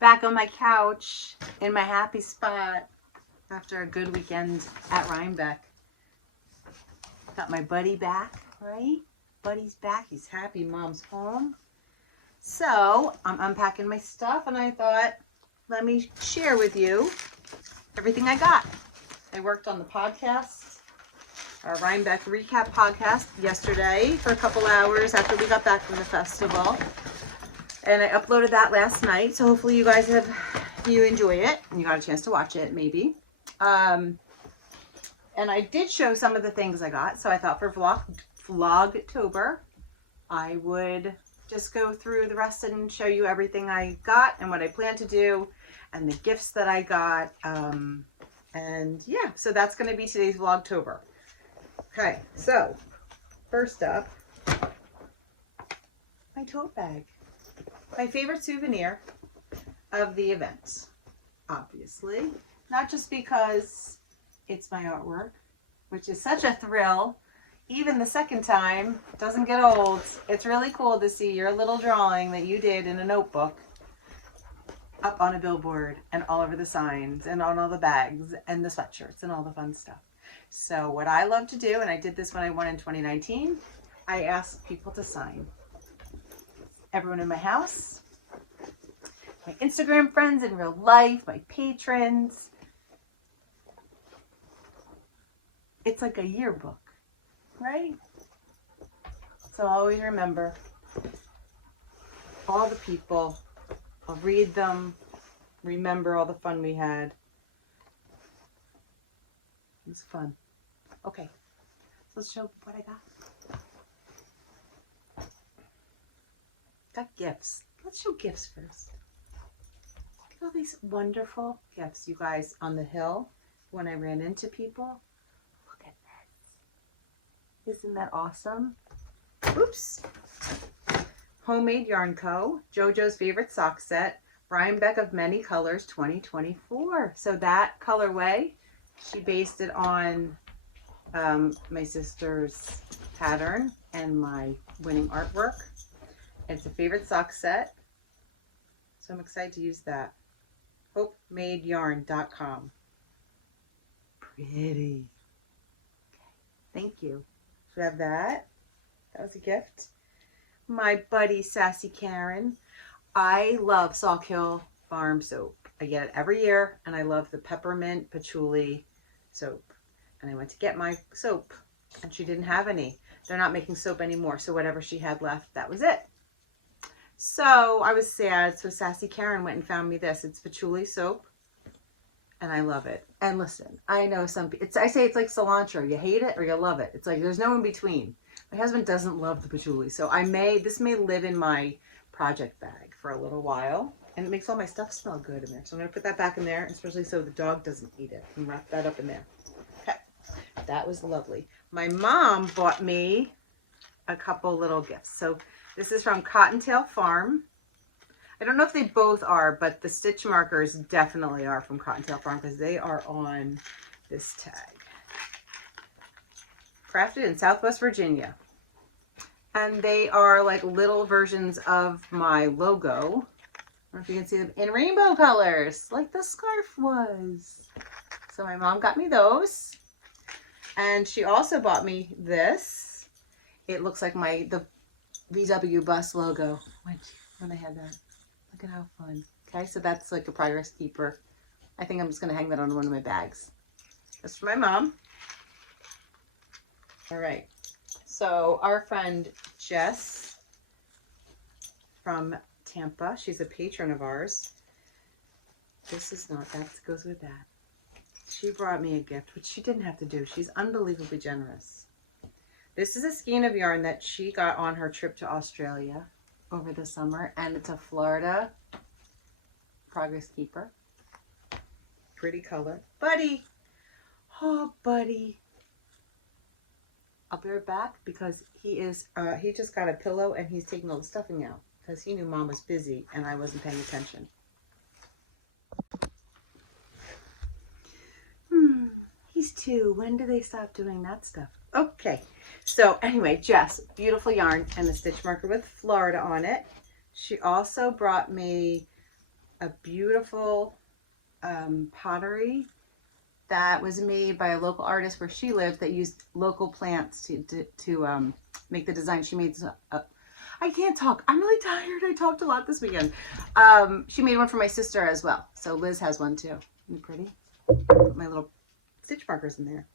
back on my couch in my happy spot after a good weekend at Rhinebeck. Got my buddy back, right? Buddy's back. He's happy Mom's home. So I'm unpacking my stuff and I thought, let me share with you everything I got. I worked on the podcast, our Rhinebeck recap podcast yesterday for a couple hours after we got back from the festival. And I uploaded that last night, so hopefully you guys you enjoy it and you got a chance to watch it, maybe. And I did show some of the things I got, so I thought for Vlogtober, I would just go through the rest and show you everything I got and what I plan to do and the gifts that I got. And yeah, so that's going to be today's Vlogtober. Okay, so first up, my tote bag. My favorite souvenir of the event, obviously. Not just because it's my artwork, which is such a thrill. Even the second time doesn't get old. It's really cool to see your little drawing that you did in a notebook up on a billboard and all over the signs and on all the bags and the sweatshirts and all the fun stuff. So what I love to do, and I did this when I won in 2019, I asked people to sign. Everyone in my house, my Instagram friends in real life, my patrons. It's like a yearbook, right? So always remember all the people. I'll read them, remember all the fun we had. It was fun. Okay, so let's show what I got. Got gifts. Let's show gifts first. Look at all these wonderful gifts, you guys, on the hill when I ran into people. Look at this. Isn't that awesome? Oops. Homemade Yarn Co. JoJo's favorite sock set. Rhinebeck of Many Colors 2024. So that colorway, she based it on my sister's pattern and my winning artwork. It's a favorite sock set, so I'm excited to use that. HopeMadeYarn.com. Pretty. Okay, thank you. So we have that. That was a gift. My buddy Sassy Karen. I love Saltkill Farm soap. I get it every year, and I love the peppermint patchouli soap. And I went to get my soap, and she didn't have any. They're not making soap anymore, so whatever she had left, that was it. So I was sad, so Sassy Karen went and found me this. It's patchouli soap, and I love it. And listen, I know some people, I say it's like cilantro. You hate it or you love it. It's like there's no in between. My husband doesn't love the patchouli, so this may live in my project bag for a little while, and it makes all my stuff smell good in there. So I'm going to put that back in there, especially so the dog doesn't eat it, and wrap that up in there. Okay, that was lovely. My mom bought me a couple little gifts. So this is from Cottontail Farm. I don't know if they both are, but the stitch markers definitely are from Cottontail Farm because they are on this tag. Crafted in Southwest Virginia. And they are like little versions of my logo. I don't know if you can see them in rainbow colors, like the scarf was. So my mom got me those. And she also bought me this. It looks like the VW bus logo when I had that. Look at how fun. Okay, so that's like a progress keeper. I think I'm just going to hang that on one of my bags. That's for my mom. All right. So our friend Jess from Tampa, she's a patron of ours. This is not, that goes with that. She brought me a gift, which she didn't have to do. She's unbelievably generous. This is a skein of yarn that she got on her trip to Australia over the summer, and it's a Florida progress keeper. Pretty color. Buddy! Oh, buddy. I'll be right back because he just got a pillow and he's taking all the stuffing out because he knew Mom was busy and I wasn't paying attention. He's 2. When do they stop doing that stuff? Okay. So anyway, Jess, beautiful yarn and a stitch marker with Florida on it. She also brought me a beautiful pottery that was made by a local artist where she lived that used local plants to make the design. She made I can't talk. I'm really tired. I talked a lot this weekend. She made one for my sister as well. So Liz has one too. Isn't it pretty? Put my little stitch markers in there.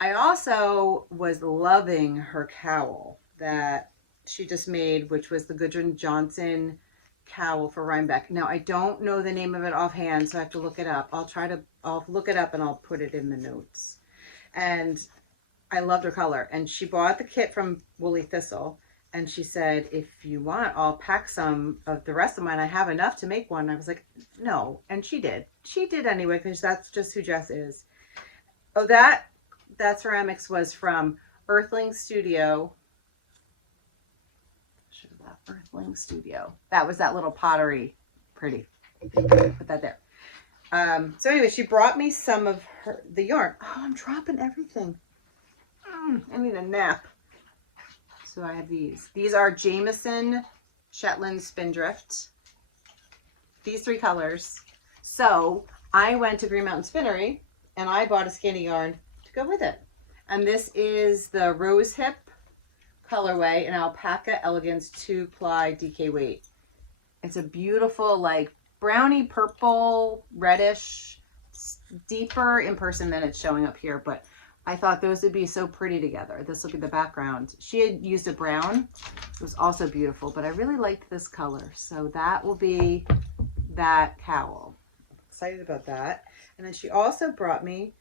I also was loving her cowl that she just made, which was the Gudrun Johnson cowl for Rhinebeck. Now, I don't know the name of it offhand, so I have to look it up. I'll look it up and I'll put it in the notes. And I loved her color. And she bought the kit from Woolly Thistle. And she said, if you want, I'll pack some of the rest of mine. I have enough to make one. I was like, no. And she did. She did anyway, because that's just who Jess is. Oh, that ceramics was from Earthling Studio. Earthling Studio. That was that little pottery. Pretty. Put that there. So anyway, she brought me some of the yarn. Oh, I'm dropping everything. I need a nap. So I have these. These are Jameson Shetland Spindrift. These 3 colors. So I went to Green Mountain Spinnery and I bought a skein of yarn to go with it. And this is the Rose Hip colorway in Alpaca Elegance 2-ply DK weight. It's a beautiful, like, brownie purple, reddish, deeper in person than it's showing up here, but I thought those would be so pretty together. This will be the background. She had used a brown. It was also beautiful, but I really liked this color. So that will be that cowl. Excited about that. And then she also brought me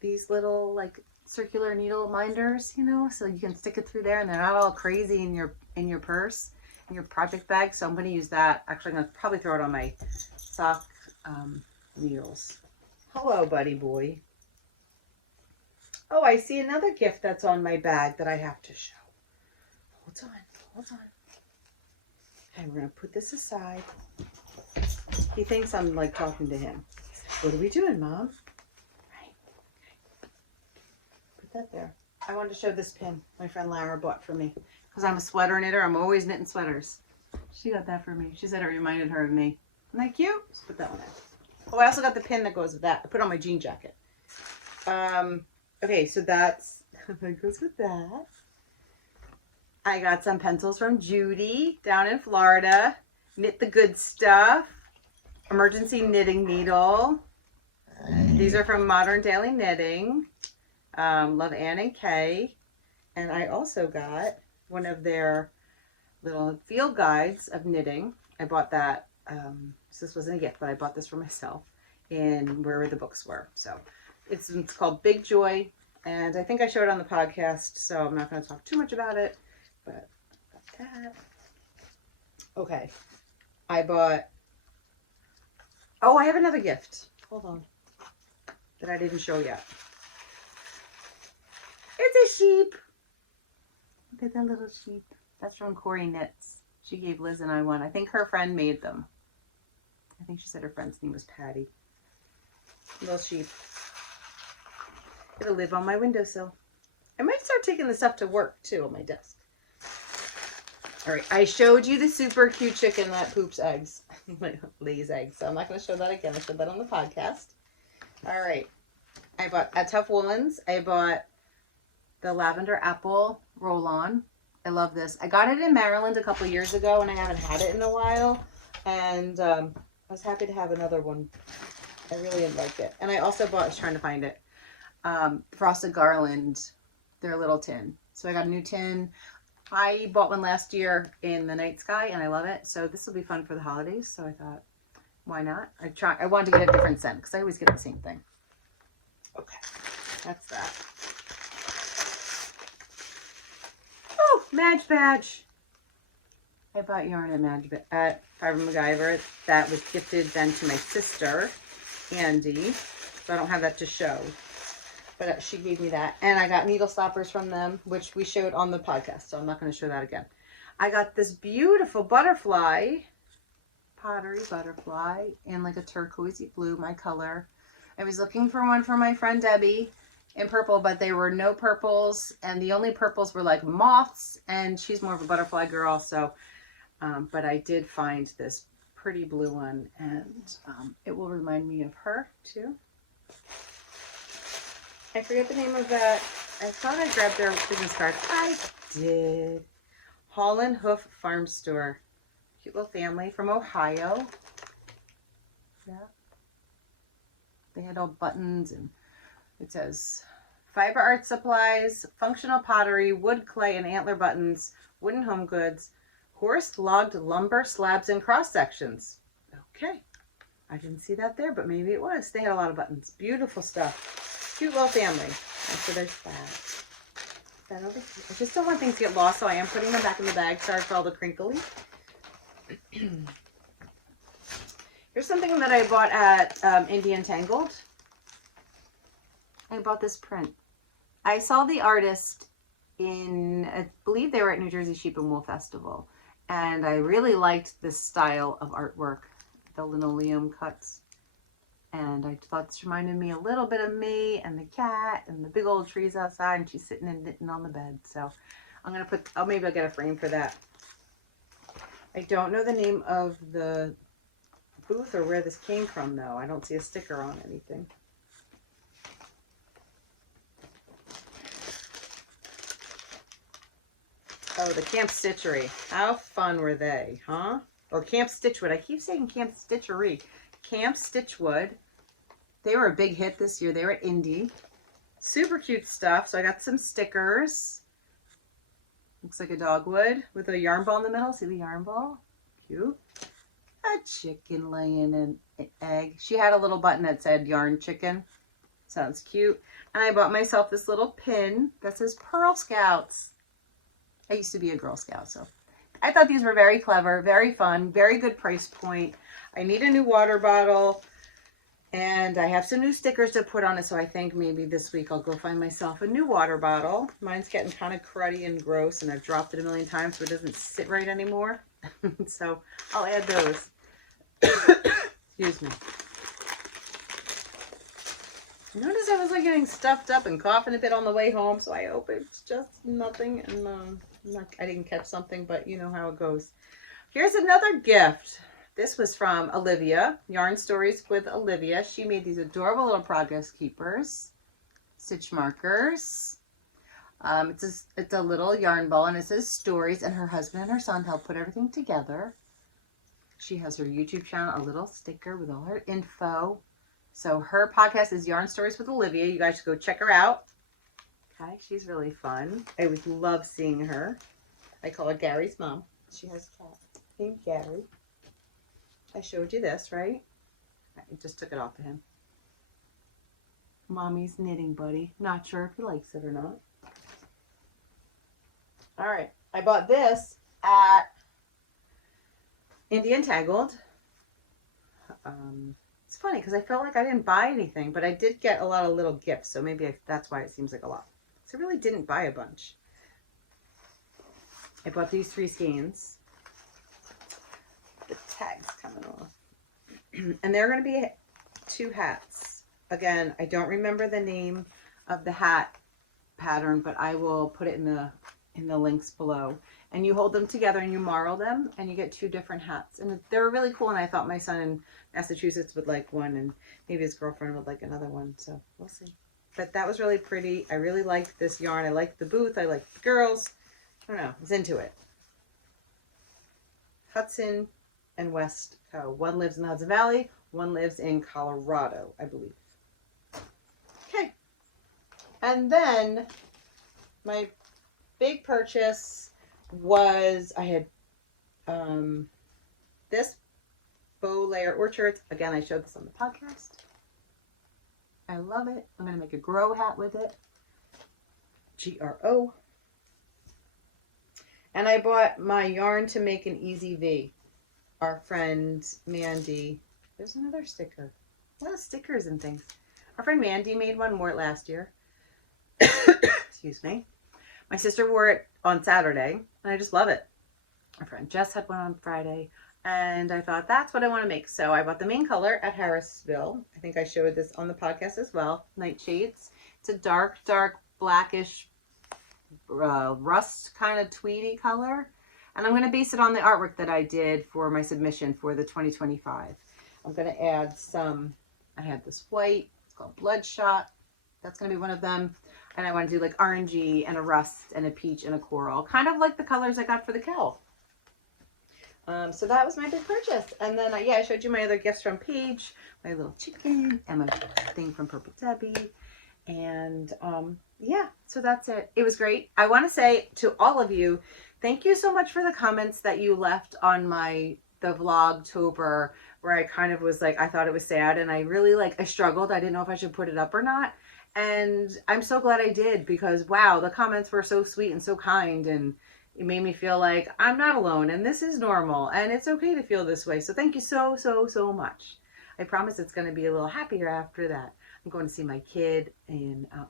these little, like, circular needle minders, you know, so you can stick it through there and they're not all crazy in your purse, in your project bag. So I'm going to use that. Actually, I'm going to probably throw it on my sock needles. Hello, buddy boy. Oh, I see another gift that's on my bag that I have to show. Hold on. Okay, we're going to put this aside. He thinks I'm like talking to him. What are we doing, Mom? That there. I wanted to show this pin my friend Lara bought for me because I'm a sweater knitter. I'm always knitting sweaters. She got that for me. She said it reminded her of me. Isn't that cute? Just put that one in. Oh, I also got the pin that goes with that. I put it on my jean jacket. Okay, so that goes with that. I got some pencils from Judy down in Florida. Knit the Good Stuff. Emergency knitting needle. These are from Modern Daily Knitting. Love Ann and Kay. And I also got one of their little field guides of knitting. I bought that, so this wasn't a gift, but I bought this for myself in where the books were. So it's called Big Joy, and I think I showed it on the podcast, so I'm not going to talk too much about it, but I got that. Okay, I bought, oh, I have another gift. Hold on. That I didn't show yet. It's a sheep. Look at that little sheep. That's from Corey Knits. She gave Liz and I one. I think her friend made them. I think she said her friend's name was Patty. Little sheep. It'll live on my windowsill. I might start taking the stuff to work too on my desk. All right, I showed you the super cute chicken that poops eggs. Lays eggs. So I'm not going to show that again. I showed that on the podcast. All right. I bought at Tough Woolens. I bought the lavender apple roll-on. I love this. I got it in Maryland a couple years ago and I haven't had it in a while. And I was happy to have another one. I really like it. And I also bought, I was trying to find it, Frosted Garland, their little tin. So I got a new tin. I bought one last year in the night sky and I love it. So this will be fun for the holidays. So I thought, why not? I wanted to get a different scent because I always get the same thing. Okay, that's that. Oh, Madge Badge. I bought yarn at Fiber MacGyver. That was gifted then to my sister, Andy. So I don't have that to show. But she gave me that. And I got needle stoppers from them, which we showed on the podcast. So I'm not going to show that again. I got this beautiful butterfly, pottery butterfly, in like a turquoisey blue, my color. I was looking for one for my friend Debbie in purple, but there were no purples. And the only purples were like moths. And she's more of a butterfly girl. So, but I did find this pretty blue one, and it will remind me of her too. I forget the name of that. I thought I grabbed their business card. I did. Holland Hoof Farm Store. Cute little family from Ohio. Yeah. They had all buttons, and it says fiber art supplies, functional pottery, wood, clay, and antler buttons, wooden home goods, horse logged lumber slabs and cross sections. Okay. I didn't see that there, but maybe it was. They had a lot of buttons. Beautiful stuff. Cute little family. And so there's that. That over here. I just don't want things to get lost, so I am putting them back in the bag. Sorry for all the crinkly. Here's something that I bought at Indian Tangled. I bought this print. I saw the artist in, I believe they were at New Jersey Sheep and Wool Festival, and I really liked this style of artwork, the linoleum cuts. And I thought this reminded me a little bit of me and the cat and the big old trees outside, and she's sitting and knitting on the bed. So I'm going to put, oh, maybe I'll get a frame for that. I don't know the name of the booth or where this came from, though. I don't see a sticker on anything. Oh, the Camp Stitchery. How fun were they, huh? Or Camp Stitchwood. I keep saying Camp Stitchery. Camp Stitchwood. They were a big hit this year. They were at Indy. Super cute stuff. So I got some stickers. Looks like a dogwood with a yarn ball in the middle. See the yarn ball? Cute. A chicken laying an egg. She had a little button that said yarn chicken. Sounds cute. And I bought myself this little pin that says Pearl Scouts. I used to be a Girl Scout, so I thought these were very clever, very fun, very good price point. I need a new water bottle, and I have some new stickers to put on it, so I think maybe this week I'll go find myself a new water bottle. Mine's getting kind of cruddy and gross, and I've dropped it a million times, so it doesn't sit right anymore. So I'll add those. Excuse me. Notice I was like getting stuffed up and coughing a bit on the way home, so I hope it's just nothing, and I didn't catch something, but you know how it goes. Here's another gift. This was from Olivia, Yarn Stories with Olivia. She made these adorable little progress keepers, stitch markers. It's a little yarn ball, and it says stories, and her husband and her son helped put everything together. She has her YouTube channel, a little sticker with all her info. So her podcast is Yarn Stories with Olivia. You guys should go check her out. Okay, she's really fun. I always love seeing her. I call her Gary's mom. She has a cat named Gary. I showed you this, right? I just took it off of him. Mommy's knitting buddy. Not sure if he likes it or not. All right. I bought this at Indian Tangled. It's funny because I felt like I didn't buy anything, but I did get a lot of little gifts, so maybe that's why it seems like a lot. So I really didn't buy a bunch. I bought these 3 skeins. The tag's coming off. And they're going to be 2 hats. Again, I don't remember the name of the hat pattern, but I will put it in the links below. And you hold them together and you marl them, and you get 2 different hats. And they're really cool, and I thought my son in Massachusetts would like one, and maybe his girlfriend would like another one, so we'll see. But that was really pretty. I really liked this yarn. I liked the booth. I liked the girls. I don't know. I was into it. Hudson and West Co. One lives in the Hudson Valley. One lives in Colorado, I believe. Okay. And then my big purchase was, I had this bow layer orchard. Again, I showed this on the podcast. I love it. I'm going to make a grow hat with it. GRO. And I bought my yarn to make an easy V. Our friend Mandy. There's another sticker. A lot of stickers and things. Our friend Mandy made one, wore it last year. Excuse me. My sister wore it on Saturday, and I just love it. Our friend Jess had one on Friday, and I thought that's what I want to make. So I bought the main color at Harrisville. I think I showed this on the podcast as well. Nightshades. It's a dark blackish rust kind of tweedy color. And I'm going to base it on the artwork that I did for my submission for the 2025. I'm going to add some, I have this white, it's called Bloodshot. That's going to be one of them. And I want to do like orangey and a rust and a peach and a coral, kind of like the colors I got for the cowl. So that was my big purchase. And then, yeah, I showed you my other gifts from Paige, my little chicken and my thing from Purple Debbie. And yeah, so that's it. It was great. I want to say to all of you, thank you so much for the comments that you left on the Vlogtober, where I kind of was like, I thought it was sad, and I really I struggled. I didn't know if I should put it up or not. And I'm so glad I did, because wow, the comments were so sweet and so kind, and it made me feel like I'm not alone and this is normal and it's okay to feel this way. So thank you so, so, so much. I promise it's going to be a little happier after that. I'm going to see my kid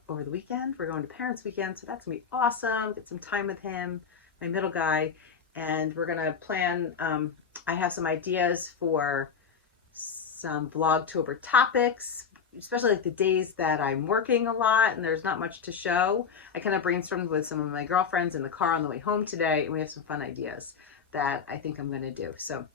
over the weekend. We're going to parents weekend, so that's going to be awesome. Get some time with him, my middle guy, and we're going to plan. I have some ideas for some Vlogtober topics, especially like the days that I'm working a lot and there's not much to show. I kind of brainstormed with some of my girlfriends in the car on the way home today, and we have some fun ideas that I think I'm going to do. So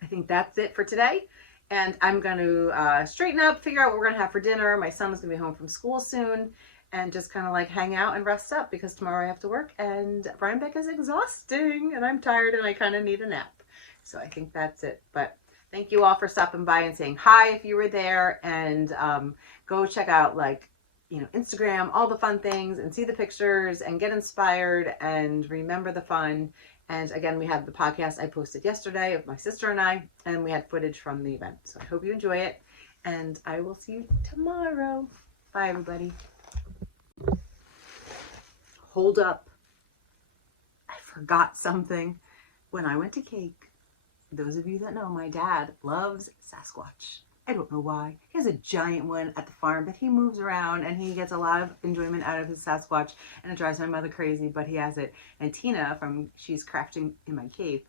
I think that's it for today. And I'm going to straighten up, figure out what we're going to have for dinner. My son is going to be home from school soon, and just kind of like hang out and rest up, because tomorrow I have to work, and Rhinebeck is exhausting and I'm tired and I kind of need a nap. So I think that's it. But thank you all for stopping by and saying hi if you were there, and go check out Instagram, all the fun things, and see the pictures and get inspired and remember the fun. And again, we had the podcast I posted yesterday of my sister and I, and we had footage from the event. So I hope you enjoy it, and I will see you tomorrow. Bye, everybody. Hold up. I forgot something. When I went to Cake, those of you that know, my dad loves Sasquatch. I don't know why. He has a giant one at the farm, but he moves around and he gets a lot of enjoyment out of his Sasquatch, and it drives my mother crazy, but he has it. And Tina, she's crafting in my cave,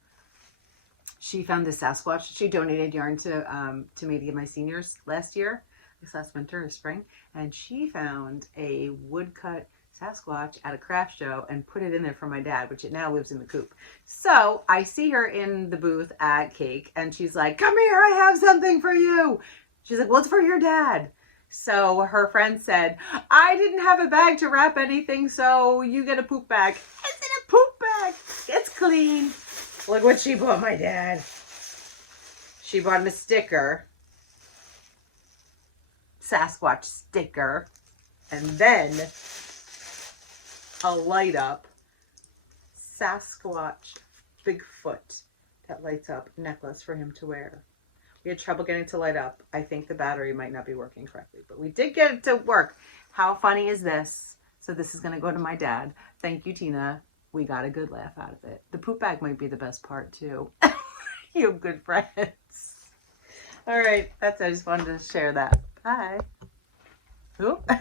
she found this Sasquatch. She donated yarn to me to give my seniors last year, this last winter or spring, and she found a woodcut Sasquatch at a craft show and put it in there for my dad, which it now lives in the coop. So I see her in the booth at Cake, and she's like, come here, I have something for you. She's like, well, it's for your dad. So her friend said, I didn't have a bag to wrap anything, so you get a poop bag. It's in a poop bag. It's clean. Look what she bought my dad. She bought him a sticker, Sasquatch sticker, and then a light up Sasquatch Bigfoot that lights up necklace for him to wear. We had trouble getting it to light up. I think the battery might not be working correctly, but we did get it to work. How funny is this? So this is going to go to my dad. Thank you, Tina. We got a good laugh out of it. The poop bag might be the best part too. You have good friends. All right. I just wanted to share that. Bye. Oop.